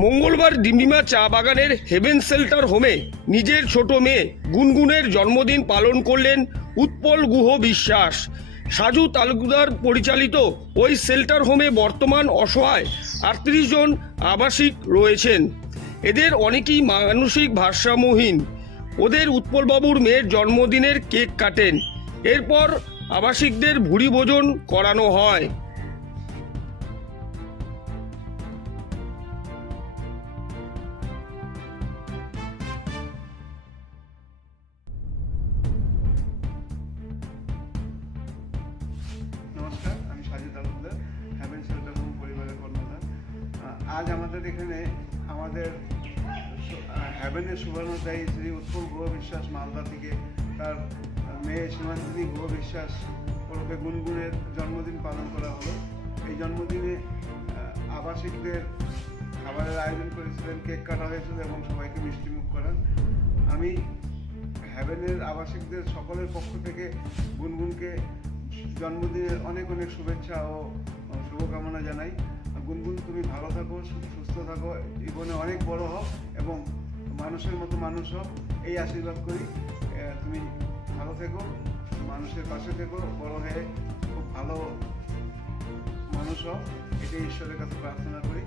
মঙ্গলবার ডিমিমা চা বাগানের হেভেন সেল্টার হোমে নিজের ছোট মেয়ে গুনগুনের জন্মদিন পালন করলেন উৎপল গুহ বিশ্বাস। সাজু তালুকদার পরিচালিত ওই সেল্টার হোমে বর্তমান অসহায় আটত্রিশ জন আবাসিক রয়েছেন। এদের অনেকেই মানসিক ভারসাম্যহীন। ওদের উৎপলবাবুর মেয়ের জন্মদিনের কেক কাটেন। এরপর আবাসিকদের ভুরি ভোজন করানো হয়। আজ আমাদের এখানে আমাদের হ্যাভেনের সুবর্ণদায়ী শ্রী উৎপল গুহ বিশ্বাস মালদা থেকে তার মেয়ে সীমান্তিনী গুহ বিশ্বাস ওরফে গুনগুনের জন্মদিন পালন করা হলো। এই জন্মদিনে আবাসিকদের খাবারের আয়োজন করেছিলেন, কেক কাটা হয়েছিল এবং সবাইকে মিষ্টিমুখ করান। আমি হ্যাভেনের আবাসিকদের সকলের পক্ষ থেকে গুনগুনকে জন্মদিনের অনেক অনেক শুভেচ্ছা ও শুভকামনা জানাই। গুনগুন তুমি ভালো থাকো সুস্থ থাকো, জীবনে অনেক বড় হোক এবং মানুষের মতো মানুষ হোক এই আশীর্বাদ করি। তুমি ভালো থেকো, মানুষের পাশে থেকো, বড় হয়ে খুব ভালো মানুষ হও, এটাই ঈশ্বরের কাছে প্রার্থনা করি।